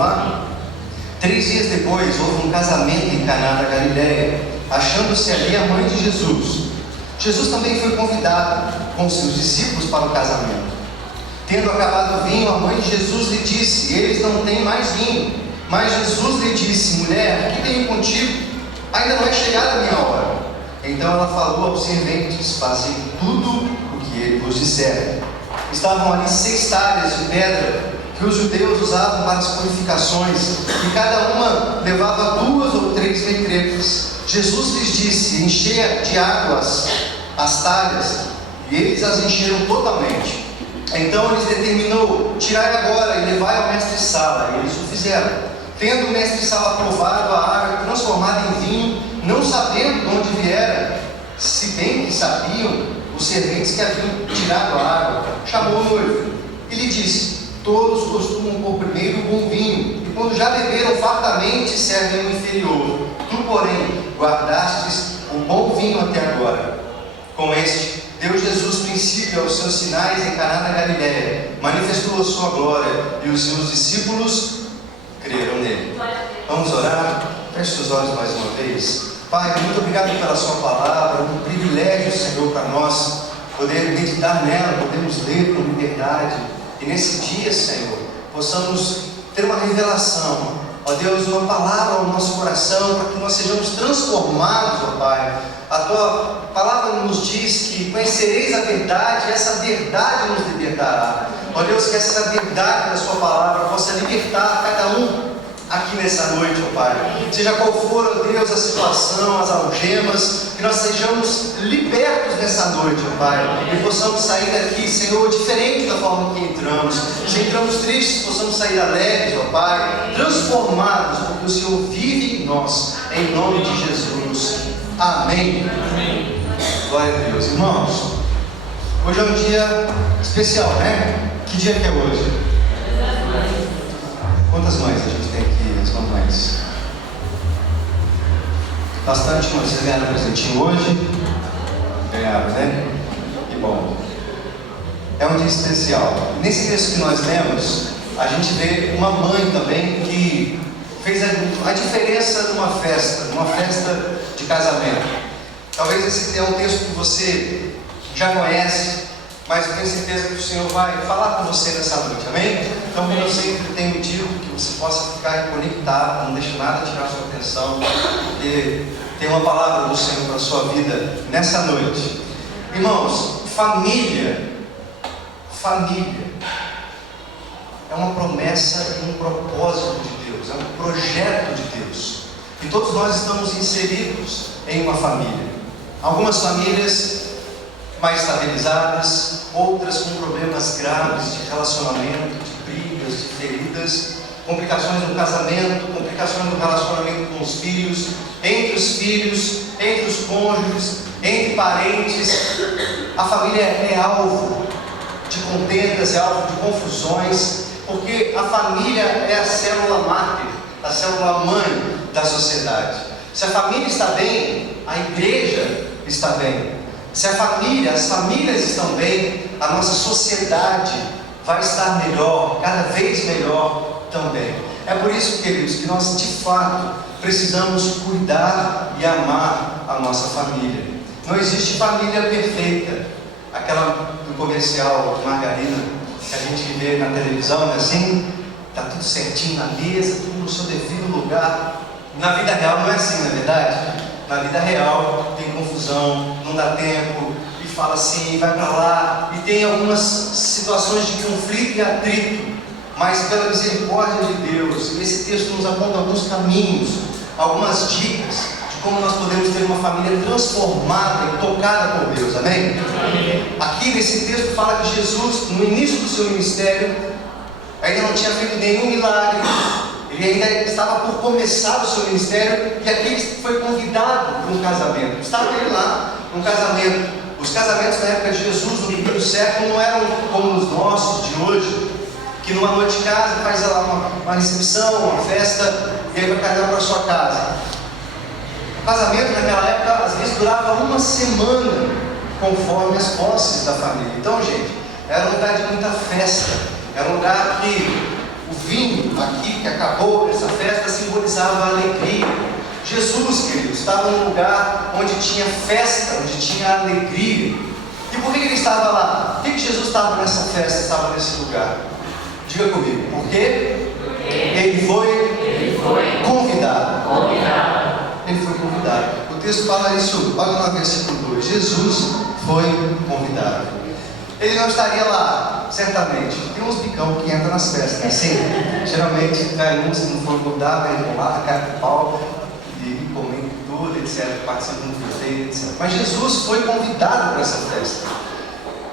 lá? 3 dias depois, houve um casamento em Caná da Galileia, achando-se ali a mãe de Jesus. Jesus também foi convidado com seus discípulos para o casamento. Tendo acabado o vinho, a mãe de Jesus lhe disse: eles não têm mais vinho. Mas Jesus lhe disse: mulher, que tenho contigo? Ainda não é chegada a minha hora. Então ela falou aos serventes: fazem tudo o que ele vos disser. Estavam ali 6 talhas de pedra que os judeus usavam para as purificações, e cada uma levava 2 ou 3 vetretas. Jesus lhes disse: enchei de águas as talhas, e eles as encheram totalmente. Então lhes determinou: tirai agora e levai ao mestre-sala. E eles o fizeram. Tendo o mestre-sala provado a água transformada em vinho, não sabendo de onde viera, se bem que sabiam os serventes que haviam tirado a água, chamou o noivo e lhe disse: todos costumam pôr primeiro o bom vinho, e quando já beberam fartamente, servem o inferior. Tu, porém, guardastes o bom vinho até agora. Com este, deu Jesus princípio aos seus sinais em Caná da Galileia, manifestou a sua glória, e os seus discípulos creram nele. Vamos orar? Feche seus olhos mais uma vez. Pai, muito obrigado pela sua palavra. É um privilégio, Senhor, para nós poder meditar nela, podermos ler com liberdade. E nesse dia, Senhor, possamos ter uma revelação, ó Deus, uma palavra ao nosso coração, para que nós sejamos transformados, ó Pai. A Tua palavra nos diz que conhecereis a verdade, e essa verdade nos libertará. Ó Deus, que essa verdade da Sua palavra possa libertar cada um aqui nessa noite, ó Pai. Seja qual for, ó Deus, a situação, as algemas, que nós sejamos libertos nessa noite, ó Pai, e possamos sair daqui, Senhor, diferente da forma que entramos. Se entramos tristes, possamos sair alegres, ó Pai, transformados, porque o Senhor vive em nós, em nome de Jesus. Amém. Amém. Glória a Deus. Irmãos, hoje é um dia especial, né? Que dia que é hoje? Quantas mães a gente tem aqui, as mamães? Bastante mães. Vocês ganharam um presentinho hoje? Ganharam, né? Que bom. É um dia especial. Nesse texto que nós lemos, a gente vê uma mãe também que fez a diferença numa festa de casamento. Talvez esse é um texto que você já conhece, mas eu tenho certeza que o Senhor vai falar com você nessa noite, amém? Então, como eu sempre tenho dito, que você possa ficar conectado, não deixe nada tirar sua atenção, porque tem uma palavra do Senhor para a sua vida nessa noite. Irmãos, família é uma promessa e um propósito de Deus, é um projeto de Deus. E todos nós estamos inseridos em uma família. Algumas famílias mais estabilizadas, outras com problemas graves de relacionamento, de brigas, de feridas, complicações no casamento, complicações no relacionamento com os filhos, entre os cônjuges, entre parentes. A família é alvo de contendas, é alvo de confusões, porque a família é a célula máter, a célula mãe da sociedade. Se a família está bem, a igreja está bem. Se as famílias estão bem, a nossa sociedade vai estar melhor, cada vez melhor também. É por isso, queridos, que nós de fato precisamos cuidar e amar a nossa família. Não existe família perfeita, aquela do comercial de margarina que a gente vê na televisão, não é assim? Está tudo certinho na mesa, tudo no seu devido lugar. Na vida real não é assim, não é verdade? Na vida real tem confusão, não dá tempo, e fala assim, vai para lá, e tem algumas situações de conflito e atrito, mas pela misericórdia de Deus, esse texto nos aponta alguns caminhos, algumas dicas de como nós podemos ter uma família transformada e tocada por Deus, amém? Amém. Aqui nesse texto fala que Jesus, no início do seu ministério, ainda não tinha feito nenhum milagre. Ele ainda estava por começar o seu ministério, e aqui ele foi convidado para um casamento. Estava ele lá, num casamento. Os casamentos na época de Jesus, no primeiro século, não eram como os nossos de hoje, que numa noite de casa faz lá uma recepção, uma festa, e aí vai cada um para a sua casa. O casamento naquela época, às vezes, durava uma semana, conforme as posses da família. Então, gente, era um lugar de muita festa, era um lugar que o vinho aqui que acabou, essa festa simbolizava a alegria. Jesus, queridos, estava num lugar onde tinha festa, onde tinha alegria. E por que ele estava lá? Por que Jesus estava nessa festa, estava nesse lugar? Diga comigo, por quê? Ele foi convidado. Ele foi convidado. O texto fala isso, olha lá no versículo 2. Jesus foi convidado. Ele não estaria lá, certamente. Tem uns bicão que entram nas festas, né? Assim, geralmente cai uns que não foram convidados, aí vão lá, cai pro pau e comem tudo, etc. Participam do buffet, etc. Mas Jesus foi convidado para essa festa.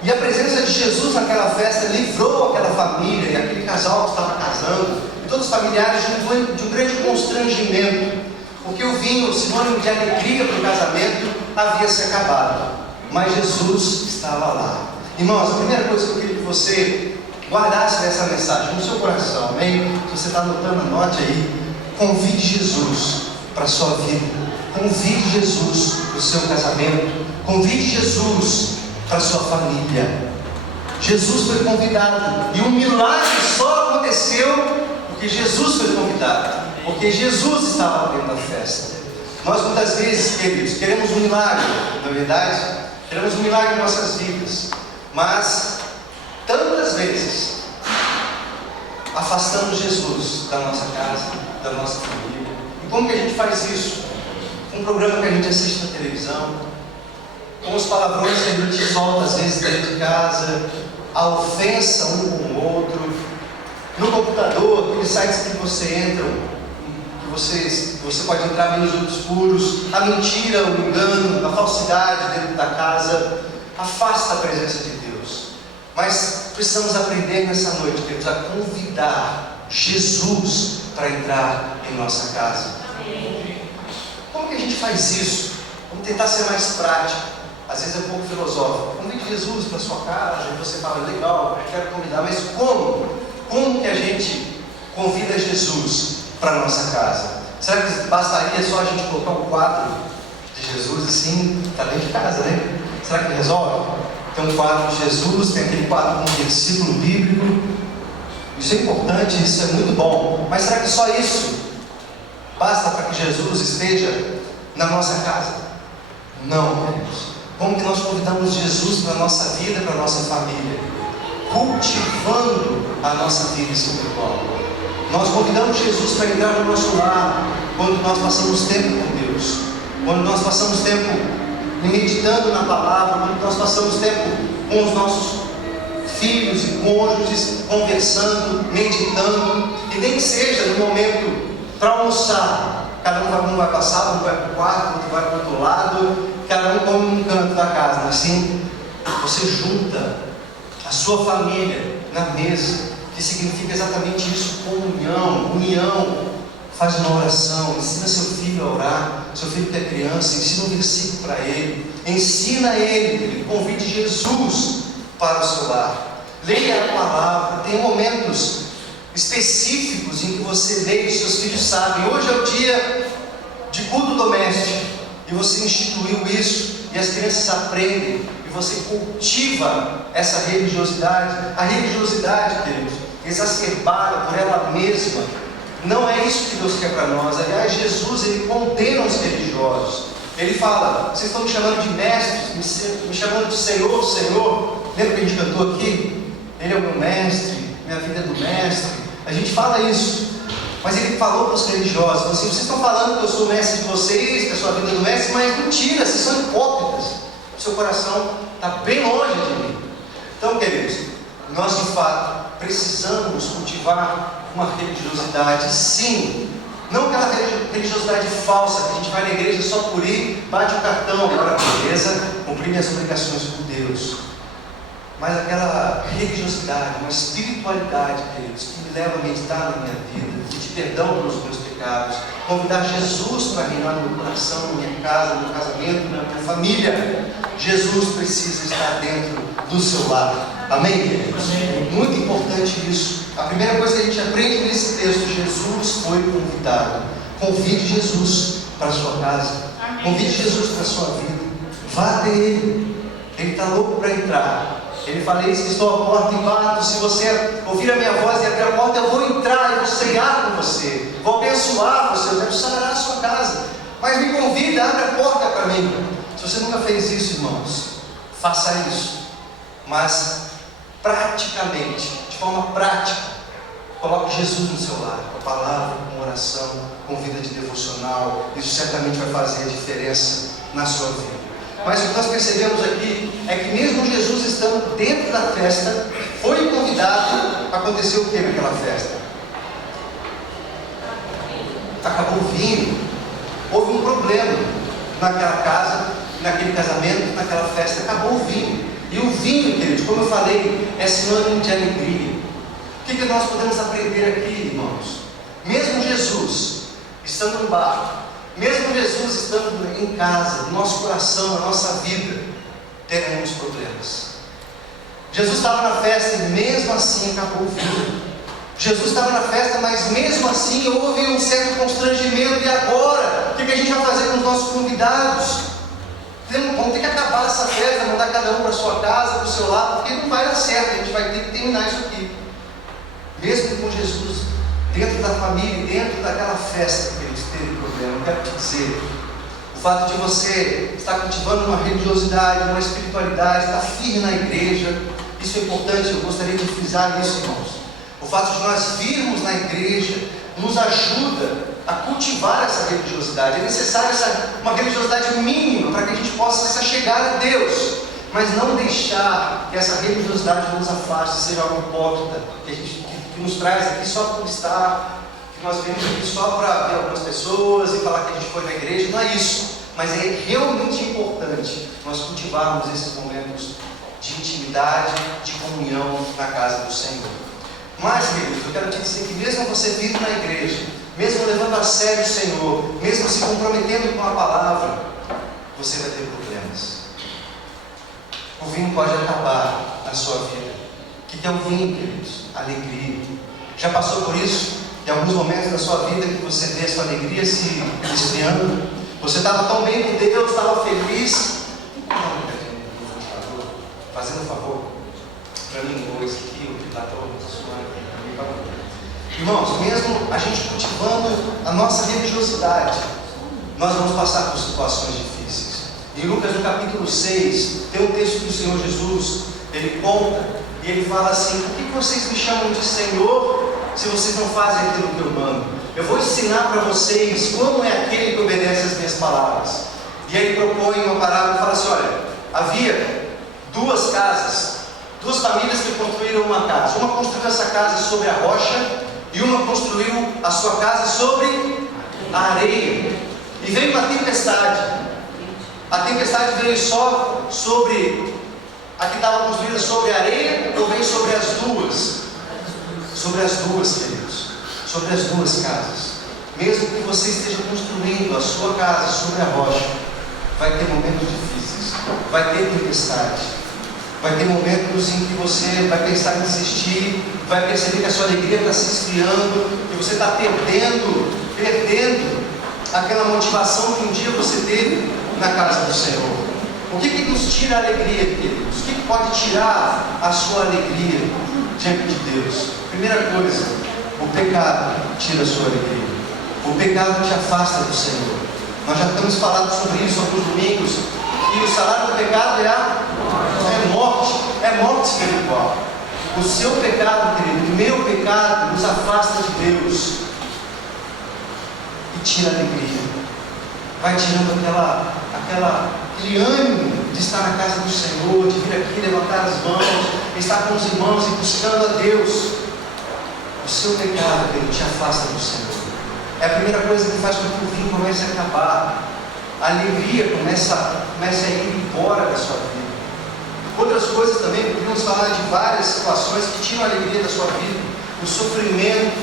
E a presença de Jesus naquela festa livrou aquela família e aquele casal que estava casando, e todos os familiares de um grande constrangimento, porque o vinho, sinônimo de alegria para o casamento, havia se acabado. Mas Jesus estava lá. Irmãos, a primeira coisa que eu queria que você guardasse nessa mensagem no seu coração, amém? Se você está anotando, anote aí. Convide Jesus para a sua vida. Convide Jesus para o seu casamento. Convide Jesus para a sua família. Jesus foi convidado. E um milagre só aconteceu porque Jesus foi convidado. Porque Jesus estava dentro da festa. Nós muitas vezes, queridos, queremos um milagre, não é verdade? Queremos um milagre em nossas vidas. Mas, tantas vezes, afastamos Jesus da nossa casa, da nossa família. E como que a gente faz isso? Com um programa que a gente assiste na televisão, com os palavrões que a gente solta às vezes dentro de casa, a ofensa um com o outro, no computador, aqueles sites que você entra, que você pode entrar menos obscuros, a mentira, o engano, a falsidade dentro da casa, afasta a presença de Deus. Mas precisamos aprender nessa noite, queridos, a convidar Jesus para entrar em nossa casa. Como que a gente faz isso? Vamos tentar ser mais prático. Às vezes é um pouco filosófico. Convide Jesus para a sua casa, e você fala, legal, eu quero convidar, mas como? Como que a gente convida Jesus para a nossa casa? Será que bastaria só a gente colocar um quadro de Jesus assim, está dentro de casa, né? Será que resolve? Tem um quadro de Jesus, tem aquele quadro com um versículo bíblico. Isso é importante, isso é muito bom. Mas será que só isso basta para que Jesus esteja na nossa casa? Não, queridos. Como que nós convidamos Jesus para a nossa vida, para a nossa família? Cultivando a nossa vida espiritual. Nós convidamos Jesus para entrar no nosso lar quando nós passamos tempo com Deus, quando nós passamos tempo meditando na palavra, quando nós passamos tempo com os nossos filhos e cônjuges, conversando, meditando, e nem que seja no momento para almoçar. Cada um vai passar, um vai para o quarto, outro vai para o outro lado, cada um come um canto da casa. Mas assim, você junta a sua família na mesa, que significa exatamente isso, comunhão, união. Faz uma oração, ensina seu filho a orar, seu filho que é criança, ensina um versículo para ele, ensina ele, convide Jesus para o seu lar. Leia a palavra, tem momentos específicos em que você lê e seus filhos sabem. Hoje é o dia de culto doméstico e você instituiu isso e as crianças aprendem e você cultiva essa religiosidade. A religiosidade, queridos, exacerbada por ela mesma, não é isso que Deus quer para nós. Aliás, Jesus, ele condena os religiosos. Ele fala, vocês estão me chamando de mestres, me chamando de Senhor, Senhor. Lembra que a gente cantou aqui? Ele é o meu mestre, minha vida é do mestre. A gente fala isso. Mas ele falou para os religiosos, assim, vocês estão falando que eu sou o mestre de vocês, que a sua vida é do mestre, mas mentira, vocês são hipócritas. O seu coração está bem longe de mim. Então, queridos, nós de fato precisamos cultivar uma religiosidade, sim, não aquela religiosidade falsa que a gente vai na igreja só por ir, bate o cartão, agora beleza, cumprir minhas obrigações com Deus, mas aquela religiosidade, uma espiritualidade, queridos, que me leva a meditar na minha vida, pedir perdão pelos meus pecados, convidar Jesus para reinar no meu coração, na minha casa, no meu casamento, na minha família. Jesus precisa estar dentro do seu lar. Amém, queridos? Muito importante isso. A primeira coisa que a gente aprende nesse texto, Jesus foi convidado. Convide Jesus para a sua casa. Convide Jesus para a sua vida. Vá até Ele. Ele está louco para entrar. Ele fala: eis que estou à porta e bato, se você ouvir a minha voz e abrir a porta, eu vou entrar e vou ceiar com você, vou abençoar você, eu quero sarar a sua casa, mas me convida, abre a porta para mim. Se você nunca fez isso, irmãos, faça isso, mas praticamente, de forma prática. Coloque Jesus no seu lar, com a palavra, com oração, com vida de devocional. Isso certamente vai fazer a diferença na sua vida. Mas o que nós percebemos aqui é que mesmo Jesus estando dentro da festa, foi convidado. Aconteceu o que naquela festa? Acabou o vinho. Houve um problema naquela casa, naquele casamento, naquela festa. Acabou o vinho. E o vinho, queridos, como eu falei, é sinônimo de alegria. O que nós podemos aprender aqui, irmãos? Mesmo Jesus estando no barco, mesmo Jesus estando em casa, no nosso coração, na nossa vida, teremos problemas. Jesus estava na festa e mesmo assim acabou o vinho. Jesus estava na festa, mas mesmo assim houve um certo constrangimento. E agora? O que a gente vai fazer com os nossos convidados? Vamos ter que acabar essa festa, mandar cada um para a sua casa, para o seu lado, porque não vai dar certo, a gente vai ter que terminar isso aqui. Mesmo com Jesus, dentro da família, dentro daquela festa que eles teve problema, eu quero te dizer, o fato de você estar cultivando uma religiosidade, uma espiritualidade, estar firme na igreja, isso é importante, eu gostaria de frisar nisso, irmãos. O fato de nós virmos na igreja nos ajuda a cultivar essa religiosidade. É necessária uma religiosidade mínima para que a gente possa se achegar a Deus, mas não deixar que essa religiosidade nos afaste, seja algo hipócrita, que nos traz aqui só para estar, que nós vemos aqui só para ver algumas pessoas e falar que a gente foi na igreja. Não é isso, mas é realmente importante nós cultivarmos esses momentos de intimidade, de comunhão na casa do Senhor. Mas, queridos, eu quero te dizer que mesmo você vindo na igreja, mesmo levando a sério o Senhor, mesmo se comprometendo com a palavra, você vai ter problemas. O vinho pode acabar na sua vida. O que é o vinho, queridos? Alegria. Já passou por isso? Em alguns momentos da sua vida que você vê a sua alegria se esfriando? Você estava tão bem com Deus, estava feliz. Fazendo um favor para mim, ou esse aqui, o que está todo suando. Irmãos, mesmo a gente cultivando a nossa religiosidade, nós vamos passar por situações difíceis. Em Lucas, no capítulo 6, tem um texto do Senhor Jesus, ele conta, e ele fala assim: por que vocês me chamam de Senhor, se vocês não fazem aquilo que eu mando? Eu vou ensinar para vocês como é aquele que obedece às minhas palavras. E aí ele propõe uma parábola e fala assim: olha, havia duas casas, duas famílias que construíram uma casa. Uma construiu essa casa sobre a rocha, e uma construiu a sua casa sobre a areia. E veio uma tempestade. A tempestade veio só sobre a que estava construída sobre a areia, ou veio sobre as duas? Sobre as duas, queridos. Sobre as duas casas. Mesmo que você esteja construindo a sua casa sobre a rocha, vai ter momentos difíceis, vai ter tempestade. Vai ter momentos em que você vai pensar em desistir, vai perceber que a sua alegria está se esfriando, que você está perdendo aquela motivação que um dia você teve na casa do Senhor. O que nos tira a alegria, queridos? O que pode tirar a sua alegria diante de Deus? Primeira coisa, o pecado tira a sua alegria. O pecado te afasta do Senhor. Nós já temos falado sobre isso alguns domingos, que o salário do pecado é morte espiritual. O seu pecado, querido, o meu pecado nos afasta de Deus e tira a alegria. Vai tirando aquele ânimo de estar na casa do Senhor, de vir aqui levantar as mãos, estar com os irmãos e buscando a Deus. O seu pecado, querido, te afasta do Senhor. É a primeira coisa que faz com que o vinho comece a acabar. A alegria começa a ir embora da sua vida. Outras coisas também, podemos falar de várias situações que tiram a alegria da sua vida. O sofrimento,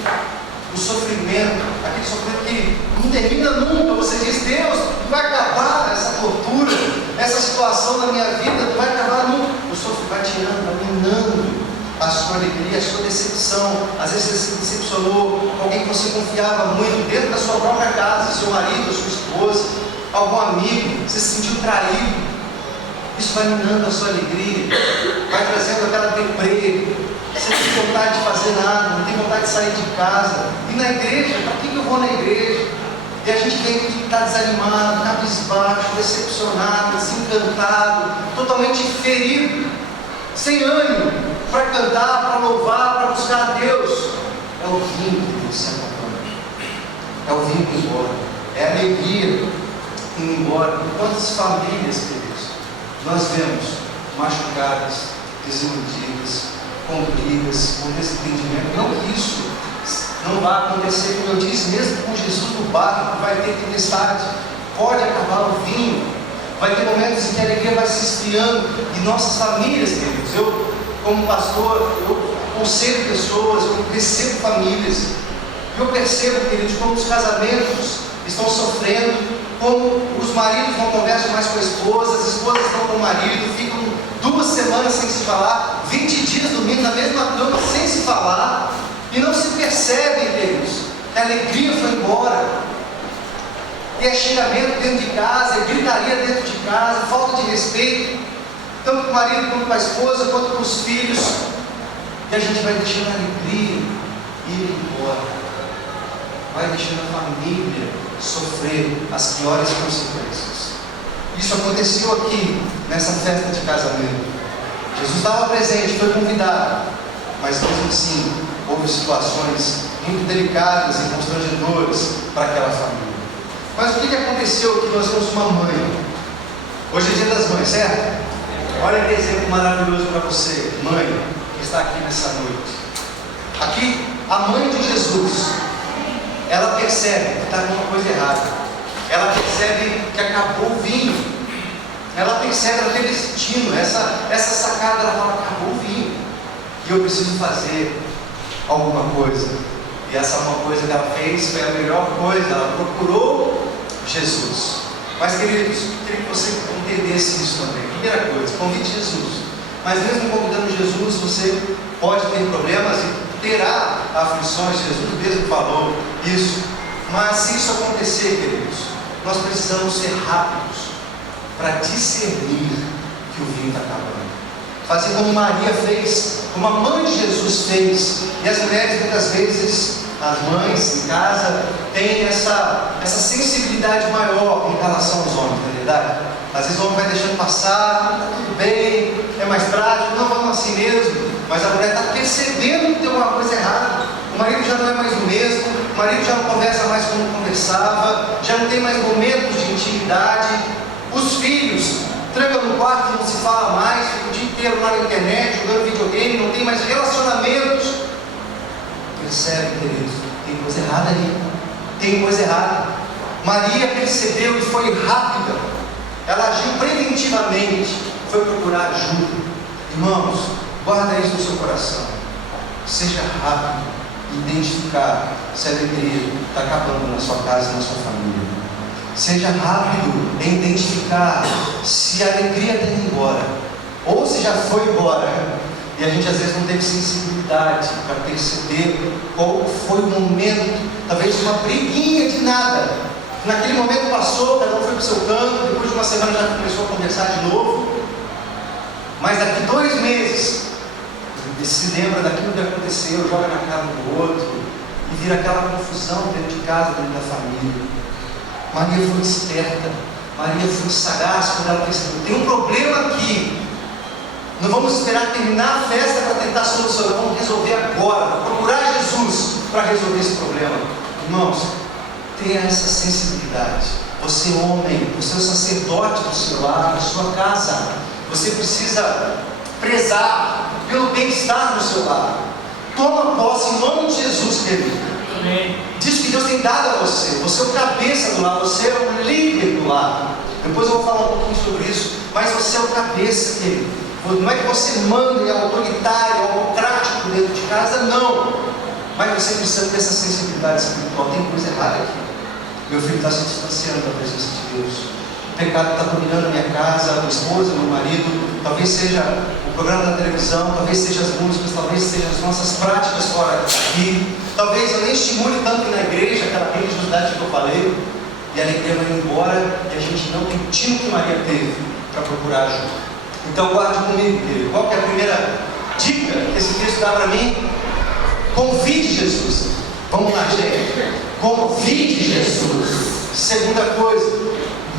aquele sofrimento que não termina nunca. Você diz: Deus, não vai acabar essa tortura, essa situação na minha vida, não vai acabar nunca. O sofrimento vai tirando, vai minando a sua alegria, a sua decepção. Às vezes você se decepcionou com alguém que você confiava muito dentro da sua própria casa, seu marido, sua esposa, algum amigo, você se sentiu traído. Isso vai minando a sua alegria, vai trazendo aquela deprê. Você não tem vontade de fazer nada, não tem vontade de sair de casa. E na igreja, para que eu vou na igreja? E a gente vem que está desanimado, cabisbaixo, decepcionado, desencantado, totalmente ferido, sem ânimo para cantar, para louvar, para buscar a Deus. É o vinho que Deus se acompanha. É o vinho que embora. É a alegria que embora. Quantas famílias, queridos, nós vemos machucadas, desiludidas, com brigas, com desentendimento. Não que isso não vai acontecer, como eu disse, mesmo com Jesus no barco, vai ter tempestade, pode acabar o vinho, vai ter momentos em que a alegria vai se esfriando, e nossas famílias, queridos, eu como pastor, eu aconselho pessoas, eu recebo famílias, e eu percebo, queridos, como os casamentos estão sofrendo, como os maridos não conversam mais com a esposa, as esposas estão com o marido, ficam 2 semanas sem se falar, 20 dias dormindo na mesma cama sem se falar, e não se percebem, queridos, que a alegria foi embora. E é xingamento dentro de casa, é gritaria dentro de casa, falta de respeito, tanto com o marido, quanto com a esposa, quanto com os filhos. E a gente vai deixando a alegria ir embora. Vai deixando a família sofrer as piores consequências. Isso aconteceu aqui, nessa festa de casamento. Jesus estava presente, foi convidado, mas mesmo assim, houve situações muito delicadas e constrangedoras para aquela família. Mas o que aconteceu aqui? Nós temos uma mãe. Hoje é dia das mães, certo? Olha que exemplo maravilhoso para você, mãe, que está aqui nessa noite. Aqui, a mãe de Jesus, ela percebe que está com uma coisa errada. Ela percebe que acabou o vinho. Ela percebe, ela tem esse destino, essa sacada, ela fala, acabou o vinho. E eu preciso fazer alguma coisa. E essa uma coisa que ela fez foi a melhor coisa, ela procurou Jesus. Mas queridos, eu queria que você entendesse isso também. Primeira coisa, convide Jesus. Mas mesmo convidando Jesus, você pode ter problemas e terá aflições. Jesus mesmo falou isso. Mas se isso acontecer, queridos, nós precisamos ser rápidos para discernir que o vinho está acabando. Fazer como Maria fez, como a mãe de Jesus fez. E as mulheres muitas vezes, as mães em casa, têm essa sensibilidade maior em relação aos homens, não é verdade? Às vezes o homem vai deixando passar, está tudo bem, é mais prático, não vamos assim mesmo. Mas a mulher está percebendo que tem alguma coisa errada. O marido já não é mais o mesmo, o marido já não conversa mais como conversava, já não tem mais momentos de intimidade. Os filhos trancam no quarto e não se fala mais, fica o dia inteiro lá na internet, jogando videogame, não tem mais relacionamentos. Percebe, queridos, tem coisa errada aí, tem coisa errada. Maria percebeu e foi rápida, ela agiu preventivamente, foi procurar ajuda. Irmãos, guarda isso no seu coração, seja rápido em identificar se a alegria está acabando na sua casa e na sua família. Seja rápido em identificar se a alegria está indo embora, ou se já foi embora, e a gente às vezes não teve sensibilidade para perceber qual foi o momento, talvez uma briguinha de nada, naquele momento passou, cada um foi para o seu canto, depois de uma semana já começou a conversar de novo, mas daqui 2 meses, se lembra daquilo que aconteceu, joga na cara do outro, e vira aquela confusão dentro de casa, dentro da família. Maria foi esperta, Maria foi sagaz quando ela percebeu, tem um problema aqui, não vamos esperar terminar a festa para tentar solucionar, vamos resolver agora, procurar Jesus para resolver esse problema. Irmãos, tenha essa sensibilidade. Você homem, você é o sacerdote do seu lar, da sua casa, você precisa prezar pelo bem-estar do seu lar. Toma posse em nome de Jesus, querido. Diz que Deus tem dado a você. Você é o cabeça do lar, você é o líder do lar. Depois eu vou falar um pouquinho sobre isso. Mas você é o cabeça, querido. Não é que você manda, é autoritário, é autocrático dentro de casa, não. Mas você precisa ter essa sensibilidade espiritual. Tem coisa errada aqui. Meu filho está se distanciando da presença de Deus. O pecado está dominando a minha casa, a minha esposa, meu marido. Talvez seja o programa da televisão, talvez seja as músicas, talvez sejam as nossas práticas fora aqui. Talvez eu nem estimule tanto na igreja, aquela religiosidade que eu falei. e a alegria vai embora e a gente não tem o tino que Maria teve para procurar ajuda. Então guarde comigo, querido. Qual que é a primeira dica que esse texto dá para mim? Convide Jesus. Vamos lá, gente. Convide Jesus. Segunda coisa,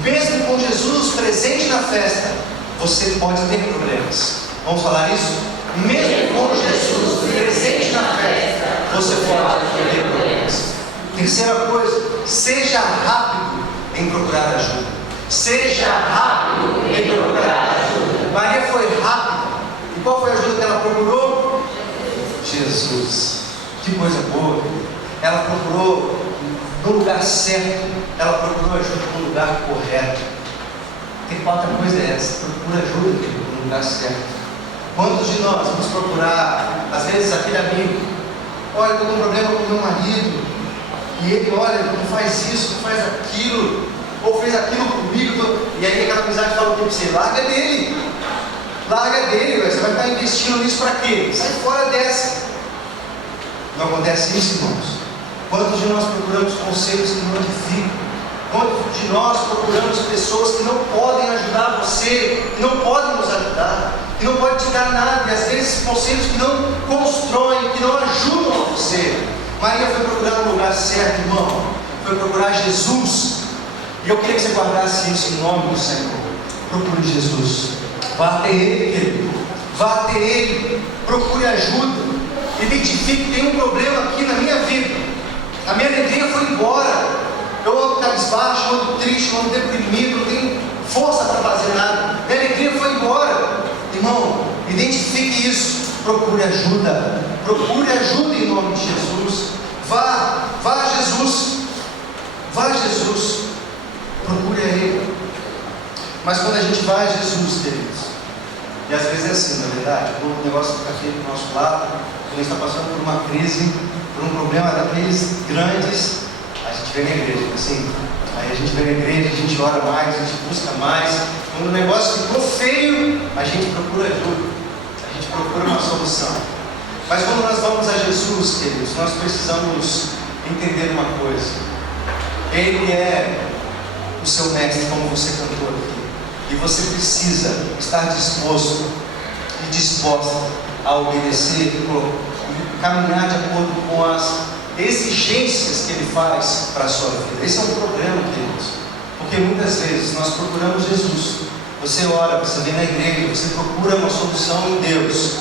mesmo com Jesus presente na festa, você pode ter problemas. Vamos falar isso? Mesmo com Jesus presente na festa, você pode ter problemas. Terceira coisa, seja rápido em procurar ajuda. Seja rápido em procurar ajuda. Maria foi rápida. E qual foi a ajuda que ela procurou? Jesus. Que coisa boa. Ela procurou no lugar certo. Ela procurou ajuda no lugar correto. Que quarta coisa é essa? Procura ajuda no lugar certo. Quantos de nós vamos procurar, às vezes, aquele amigo? Olha, estou com um problema com meu marido. E ele, olha, não faz isso, não faz aquilo. Ou fez aquilo comigo. E aí aquela amizade fala o que você? Larga dele. Larga dele, você vai estar investindo nisso para quê? Sai fora dessa. Não acontece isso, irmãos? Quantos de nós procuramos conselhos que não edificam? Quantos de nós procuramos pessoas que não podem ajudar você, que não podem nos ajudar, que não podem te dar nada, e às vezes conselhos que não constroem, que não ajudam a você? Maria foi procurar no lugar certo, irmão. Foi procurar Jesus. E eu queria que você guardasse isso em nome do Senhor. Procure Jesus. Vá até Ele, querido. Vá até Ele. Procure ajuda. Identifique que tem um problema aqui na minha vida. A minha alegria foi embora. Eu ando cabisbaixo, ando triste, ando deprimido, não tenho força para fazer nada. Minha alegria foi embora. Irmão, identifique isso. Procure ajuda. Procure ajuda em nome de Jesus. Vá a Jesus. Vá a Jesus. Procure a Ele. Mas quando a gente vai a Jesus, queridos, e às vezes é assim, na verdade, o negócio fica feio do nosso lado, quando a gente está passando por uma crise, por um problema daqueles grandes, a gente vem na igreja, assim. Aí a gente vem na igreja, a gente ora mais, a gente busca mais. Quando o negócio ficou feio, a gente procura ajuda, a gente procura uma solução. Mas quando nós vamos a Jesus, queridos, nós precisamos entender uma coisa. Ele é o seu mestre, como você cantou aqui. E você precisa estar disposto e disposta a obedecer, caminhar de acordo com as exigências que Ele faz para a sua vida. Esse é um problema, queridos. Porque muitas vezes nós procuramos Jesus. Você ora, você vem na igreja, você procura uma solução em Deus,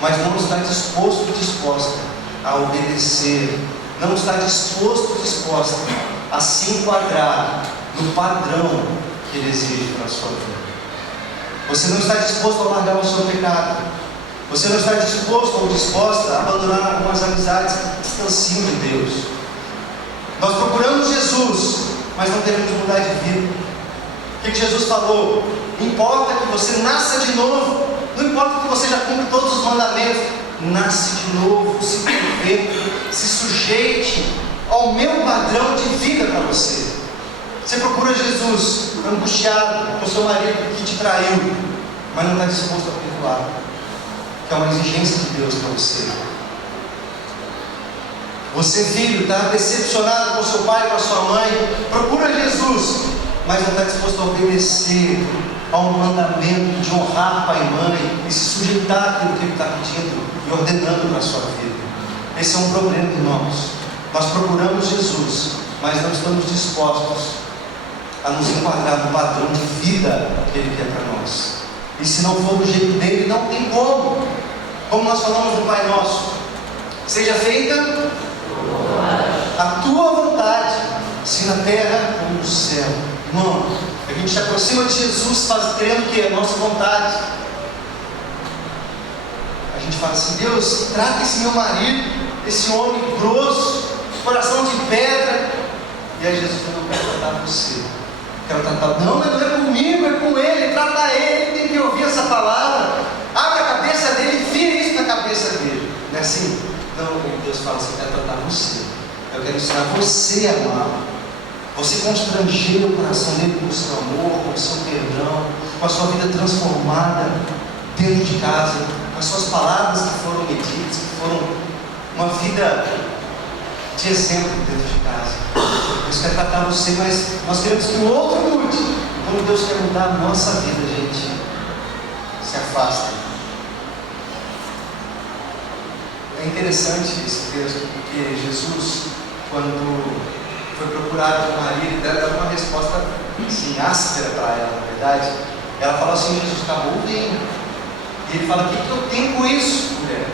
mas não está disposto, disposta a obedecer. Não está disposto, disposta a se enquadrar no padrão que Ele exige para a sua vida. Você não está disposto a largar o seu pecado. Você não está disposto ou disposta a abandonar algumas amizades que distanciam de Deus. Nós procuramos Jesus, mas não queremos mudar de vida. O que Jesus falou? Importa que você nasça de novo. Não importa que você já cumpra todos os mandamentos. Nasce de novo, se converta, se sujeite ao meu padrão de vida para você. Você procura Jesus angustiado com seu marido que te traiu, mas não está disposto a perdoar, que é uma exigência de Deus para você. Você, filho, está decepcionado com seu pai, com a sua mãe, procura Jesus, mas não está disposto a obedecer a um mandamento de honrar pai e mãe e se sujeitar àquilo que Ele está pedindo e ordenando para a sua vida. Esse é um problema, irmãos. Nós procuramos Jesus, mas não estamos dispostos a nos enquadrar no padrão de vida que Ele quer para nós. E se não for do jeito dele, não tem como. Como nós falamos no Pai Nosso: seja feita a tua vontade, assim na terra como no céu. Irmão, a gente se aproxima de Jesus crendo que é a nossa vontade. A gente fala assim: Deus, trata esse meu marido, esse homem grosso, coração de pedra. E aí Jesus fala: não quero tratar você. Quero tratar, não, mas não é comigo, é com ele. Trata ele tem que ouvir essa palavra. Abre a cabeça dele e vira isso na cabeça dele. Não é assim? Não, Deus fala assim: eu quero tratar você. Eu quero ensinar você a amar. Você constranger o coração dele com o seu amor, com o seu perdão, com a sua vida transformada dentro de casa, com as suas palavras que foram medidas, que foram uma vida de exemplo dentro de casa. Deus quer tratar você, mas nós queremos que o outro mude. E quando Deus quer mudar a nossa vida, gente, se afasta. É interessante esse texto, porque Jesus, quando foi procurado por Maria, ele deu uma resposta assim, áspera para ela, na verdade. Ela fala assim: Jesus, acabou o vinho. E ele fala: o que eu tenho com isso, mulher?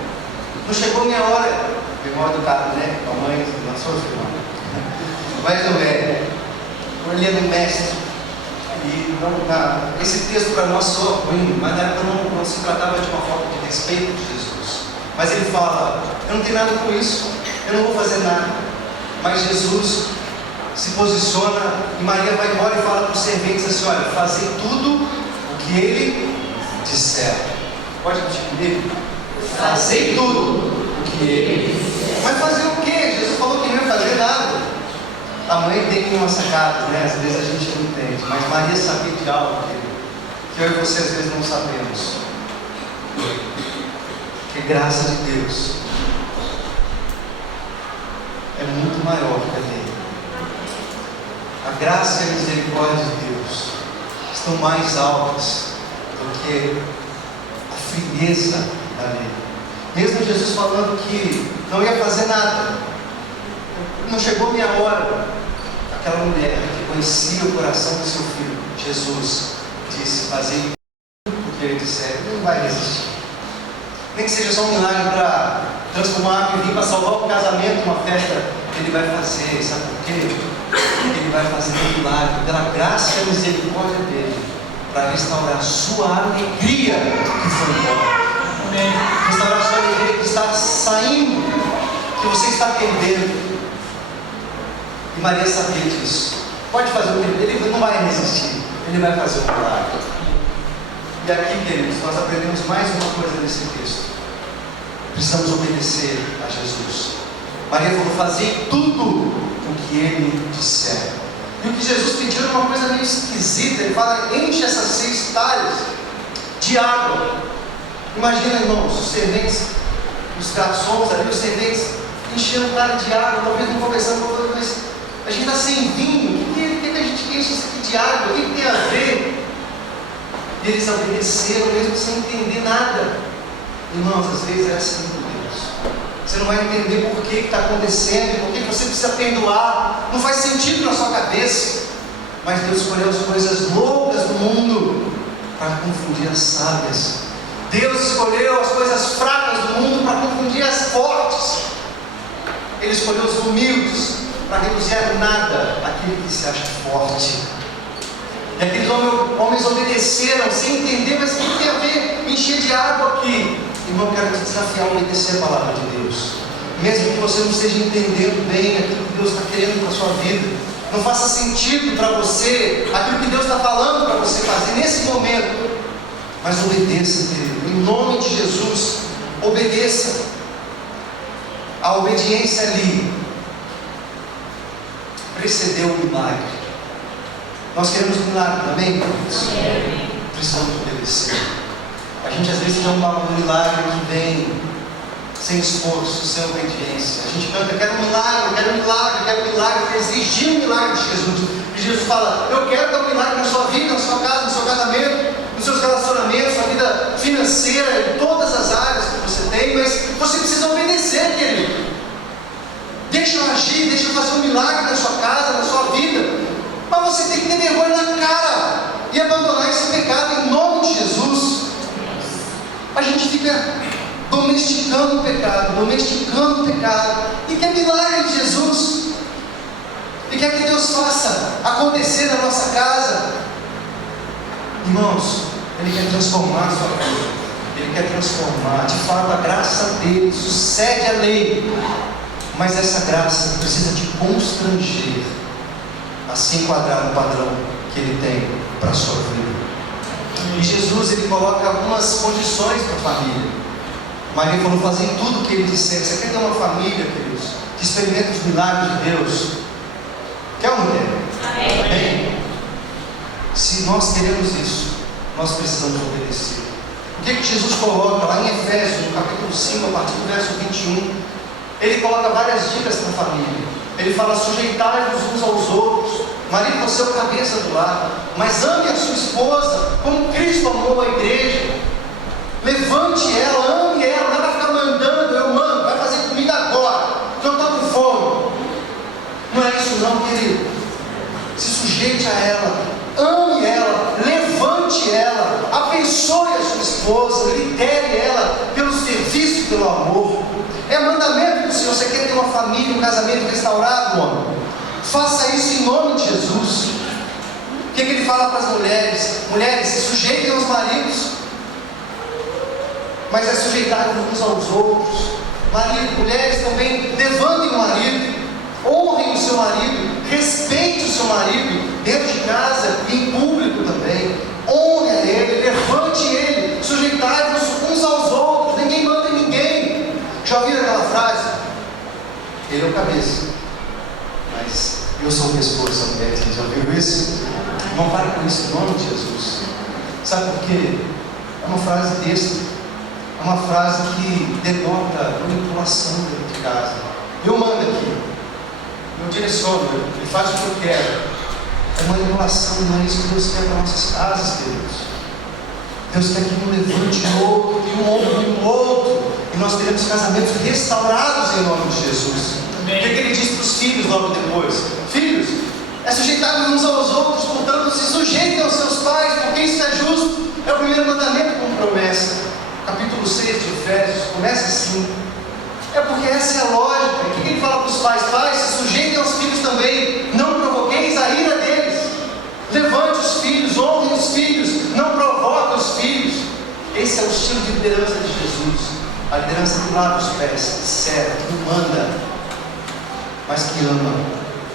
Não chegou a minha hora. O irmão educado, né? A mãe não sou irmão. Mas não é. Ele é do mestre. E esse texto para nós soa ruim, mas na época não se tratava de uma falta de respeito de Jesus. Mas ele fala: eu não tenho nada com isso, eu não vou fazer nada. Mas Jesus se posiciona e Maria vai embora e fala para os serventes assim: olha, fazei tudo o que ele disser. Pode repetir comigo? Fazei tudo o que ele disser. Mas fazer o quê? Jesus falou que não ia fazer nada. A mãe tem umas sacadas, né? Às vezes a gente não entende, mas Maria sabia de algo que eu e você às vezes não sabemos. Que a graça de Deus é muito maior que a lei. A graça e a misericórdia de Deus estão mais altas do que a frieza da lei. Mesmo Jesus falando que não ia fazer nada, não chegou a minha hora, aquela mulher que conhecia o coração do seu filho, Jesus, disse: fazei tudo o que ele disser, ele não vai resistir. Nem que seja só um milagre para transformar água em vinho, para salvar o casamento, uma festa, ele vai fazer. Sabe por quê? Ele vai fazer um milagre pela graça e a misericórdia dele, para restaurar a sua alegria que foi embora. Restaurar a sua alegria que está saindo, que você está perdendo. E Maria sabia disso. Pode fazer o que ele não vai resistir, ele vai fazer um milagre. E aqui, queridos, nós aprendemos mais uma coisa nesse texto. Precisamos obedecer a Jesus. Maria falou: fazei tudo o que ele disser. E o que Jesus pediu era uma coisa meio esquisita. Ele fala: enche essas 6 talhas de água. Imagina, irmãos, os serventes, os garçons ali, os serventes enchendo talha de água. Talvez não conversando, mas a gente está sem vinho. O que a gente enche isso aqui de água? O que tem a ver? E eles obedeceram mesmo sem entender nada. Irmãos, às vezes é assim com Deus. Você não vai entender por que está acontecendo, por que você precisa perdoar. Não faz sentido na sua cabeça. Mas Deus escolheu as coisas loucas do mundo para confundir as sábias. Deus escolheu as coisas fracas do mundo para confundir as fortes. Ele escolheu os humildes para reduzir a nada aquele que se acha forte. E aqueles homens obedeceram sem entender, mas o que tem a ver? Encher de água aqui. Irmão, eu quero te desafiar a obedecer a palavra de Deus. Mesmo que você não esteja entendendo bem aquilo que Deus está querendo para a sua vida, não faça sentido para você aquilo que Deus está falando para você fazer nesse momento, mas obedeça, querido. Em nome de Jesus, obedeça. A obediência ali precedeu o milagre. Nós queremos um milagre também? Precisamos obedecer. A gente às vezes não fala um milagre que vem sem esforço, sem obediência. A gente canta: quero um milagre, quero um milagre, quero um milagre, quer exigir um milagre de Jesus. E Jesus fala: eu quero dar um milagre na sua vida, na sua casa, no seu casamento, nos seus relacionamentos, na vida financeira, em todas as áreas que você tem, mas você precisa obedecer, querido. Deixa eu agir, deixa eu fazer um milagre na sua casa, na sua vida. Mas você tem que ter vergonha na cara e abandonar esse pecado em nome de Jesus. A gente fica domesticando o pecado, e quer milagre de Jesus, e quer que Deus faça acontecer na nossa casa. Irmãos, Ele quer transformar a sua vida, Ele quer transformar. De fato, a graça dele sucede a lei, mas essa graça precisa te constranger a se enquadrar no padrão que Ele tem para a sua vida. E Jesus, Ele coloca algumas condições para a família. Maria falou: fazer tudo o que Ele disser. Você quer ter uma família, queridos, que experimenta os milagres de Deus? Quer ou não quer? Amém? Se nós queremos isso, nós precisamos obedecer. O que Jesus coloca lá em Efésios, no capítulo 5, a partir do verso 21? Ele coloca várias dicas para a família. Ele fala: sujeitai-vos uns aos outros. Marido, você é o cabeça do lar, mas ame a sua esposa como Cristo amou a igreja. Levante ela, ame ela, não vai ficar mandando: eu mando, vai fazer comida agora, porque eu estou com fome. Não é isso não, querido. Se sujeite a ela, ame ela, levante ela, abençoe a sua esposa, lidere ela pelo serviço e pelo amor. É mandamento do Senhor. Você quer ter uma família, um casamento restaurado, homem? Faça isso em nome de Jesus. O que ele fala para as mulheres? Mulheres, se sujeitem aos maridos, mas é sujeitar uns aos outros. Marido, mulheres também, levantem o marido, honrem o seu marido, respeite o seu marido, dentro de casa e em público também. Honre a ele, levante ele, sujeitai-vos uns aos outros, ninguém manda em ninguém. Já ouviram aquela frase? Ele é o cabeça, mas eu sou o pescoço, a mulher. Já ouviu isso? Não pare com isso em nome de Jesus. Sabe por quê? É uma frase besta, é uma frase que denota manipulação dentro de casa. Eu mando aqui, eu direciono, ele faz o que eu quero. É manipulação, não é isso que Deus quer para nossas casas, queridos. Deus quer que um levante o outro, que um honre o outro, e nós teremos casamentos restaurados em nome de Jesus. O que ele diz para os filhos logo depois? Filhos, é sujeitar uns aos outros, portanto se sujeitem aos seus pais, porque isso é justo. É o primeiro mandamento com promessa. Capítulo 6 de Efésios, começa assim. É porque essa é a lógica. O que ele fala para os pais? Pais, se sujeitem aos filhos também, não provoqueis a ira deles. Levante os filhos, honre os filhos, não provoque os filhos. Esse é o estilo de liderança de Jesus. A liderança que lava os pés, que serve, que manda, mas que ama.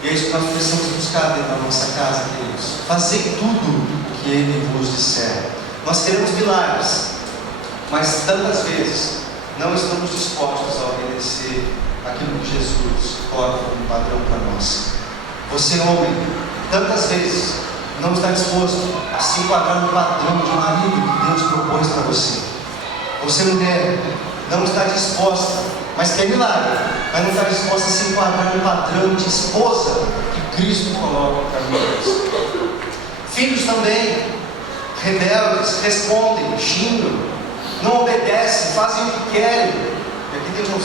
E é isso que nós precisamos buscar dentro da nossa casa, queridos. Fazer tudo o que Ele vos disser. Nós queremos milagres, mas tantas vezes não estamos dispostos a obedecer aquilo que Jesus coloca como padrão para nós. Você, homem, tantas vezes não está disposto a se enquadrar no padrão de marido que Deus propôs para você. Você, mulher, não está disposta, mas quer milagre, mas não está disposta a se enquadrar no padrão de esposa que Cristo coloca para nós. Filhos também, rebeldes, respondem, xingam, não obedecem, fazem o que querem. E aqui temos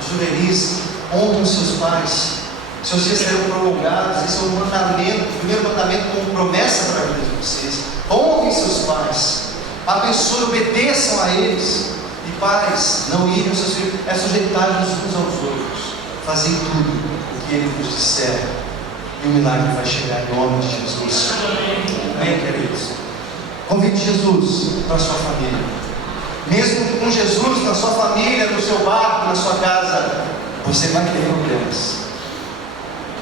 os juvenis: honram seus pais, seus dias serão prolongados. Esse é o mandamento, o primeiro mandamento como promessa para a vida de vocês. Honrem seus pais, abençoem, obedeçam a eles. E pais, não irem aos seus filhos, é sujeitar-nos uns aos outros, fazer tudo o que Ele vos disser, e o milagre vai chegar em nome de Jesus. Amém, queridos? Convide Jesus para a sua família. Mesmo com Jesus na sua família, no seu barco, na sua casa, você vai ter problemas.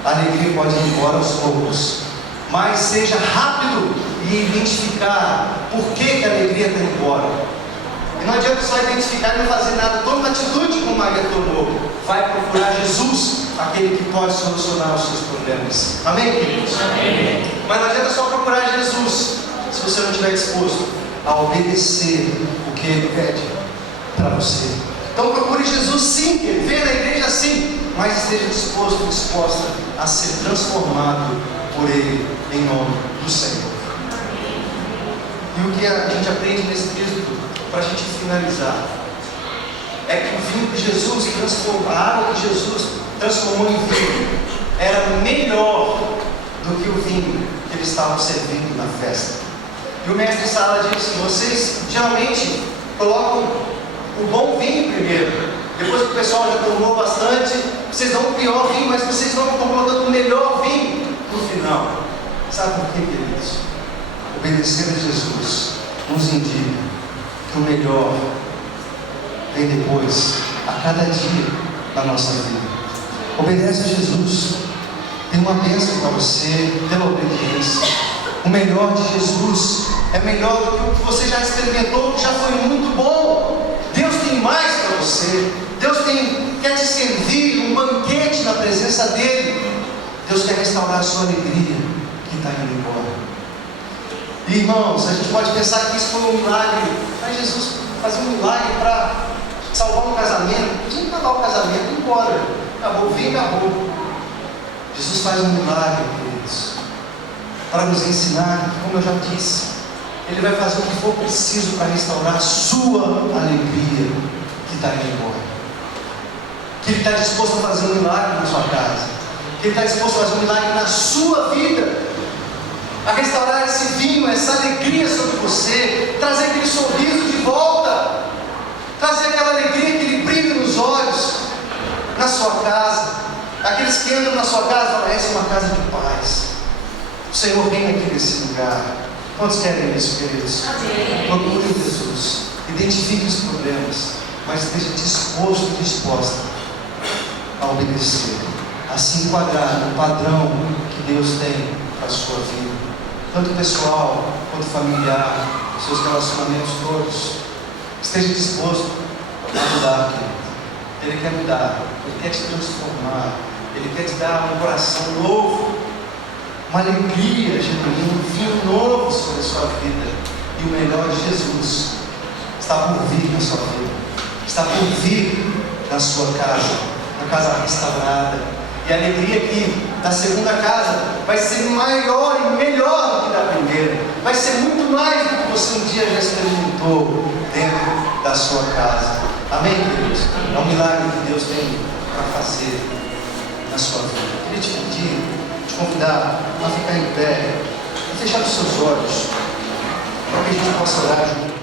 A alegria pode ir embora aos poucos, mas seja rápido em identificar por que a alegria está indo embora. E não adianta só identificar e não fazer nada. Toma uma atitude como Maria tomou. Vai procurar Jesus, aquele que pode solucionar os seus problemas. Amém, queridos? Amém. Mas não adianta só procurar Jesus se você não estiver disposto a obedecer o que Ele pede para você. Então procure Jesus sim, querido. Venha na igreja sim, mas esteja disposto, disposta a ser transformado por Ele em nome do Senhor. E o que a gente aprende nesse texto, para a gente finalizar, é que o vinho que Jesus transformou, a água que Jesus transformou em vinho, era melhor do que o vinho que eles estavam servindo na festa. E o mestre Sala disse: vocês geralmente colocam o bom vinho primeiro, depois que o pessoal já tomou bastante, vocês dão o pior vinho, mas vocês não estão colocando o melhor vinho no final. Sabe por quê, queridos? Obedecer a Jesus nos indica que o melhor vem depois, a cada dia da nossa vida. Obedece a Jesus, tem uma bênção para você pela obediência. O melhor de Jesus é melhor do que o que você já experimentou, que já foi muito bom. Deus tem mais para você. Deus quer te servir um banquete na presença dEle. Deus quer restaurar a sua alegria que está indo embora. E, irmãos, a gente pode pensar que isso foi um milagre, mas Jesus fazia um milagre para salvar um casamento. Tinha que acabar o casamento e ir embora. Acabou, o vinho acabou. Jesus faz um milagre, queridos, para nos ensinar, como eu já disse, Ele vai fazer o que for preciso para restaurar a sua alegria que está indo embora. Que Ele está disposto a fazer um milagre na sua casa, que Ele está disposto a fazer um milagre na sua vida, a restaurar esse vinho, essa alegria sobre você, trazer aquele sorriso de volta, trazer aquela alegria, aquele brilho nos olhos, na sua casa. Aqueles que entram na sua casa falam: essa é uma casa de paz. O Senhor vem aqui nesse lugar. Quantos querem isso, queridos? Procure Jesus, identifique os problemas, mas esteja disposto e disposta a obedecer, a se enquadrar no padrão que Deus tem para a sua vida, tanto pessoal quanto familiar, seus relacionamentos todos. Esteja disposto a mudar, querido. Ele quer mudar, Ele quer te transformar, Ele quer te dar um coração novo, uma alegria genuína, um vinho novo sobre a sua vida. E o melhor de Jesus está por vir na sua vida, está por vir na sua casa, uma casa restaurada. E a alegria aqui da segunda casa vai ser maior e melhor do que da primeira, vai ser muito mais do que você um dia já experimentou dentro da sua casa. Amém, queridos? É um milagre que Deus tem para fazer na sua vida. Eu queria te pedir, te convidar a ficar em pé e fechar os seus olhos, para que a gente possa orar junto.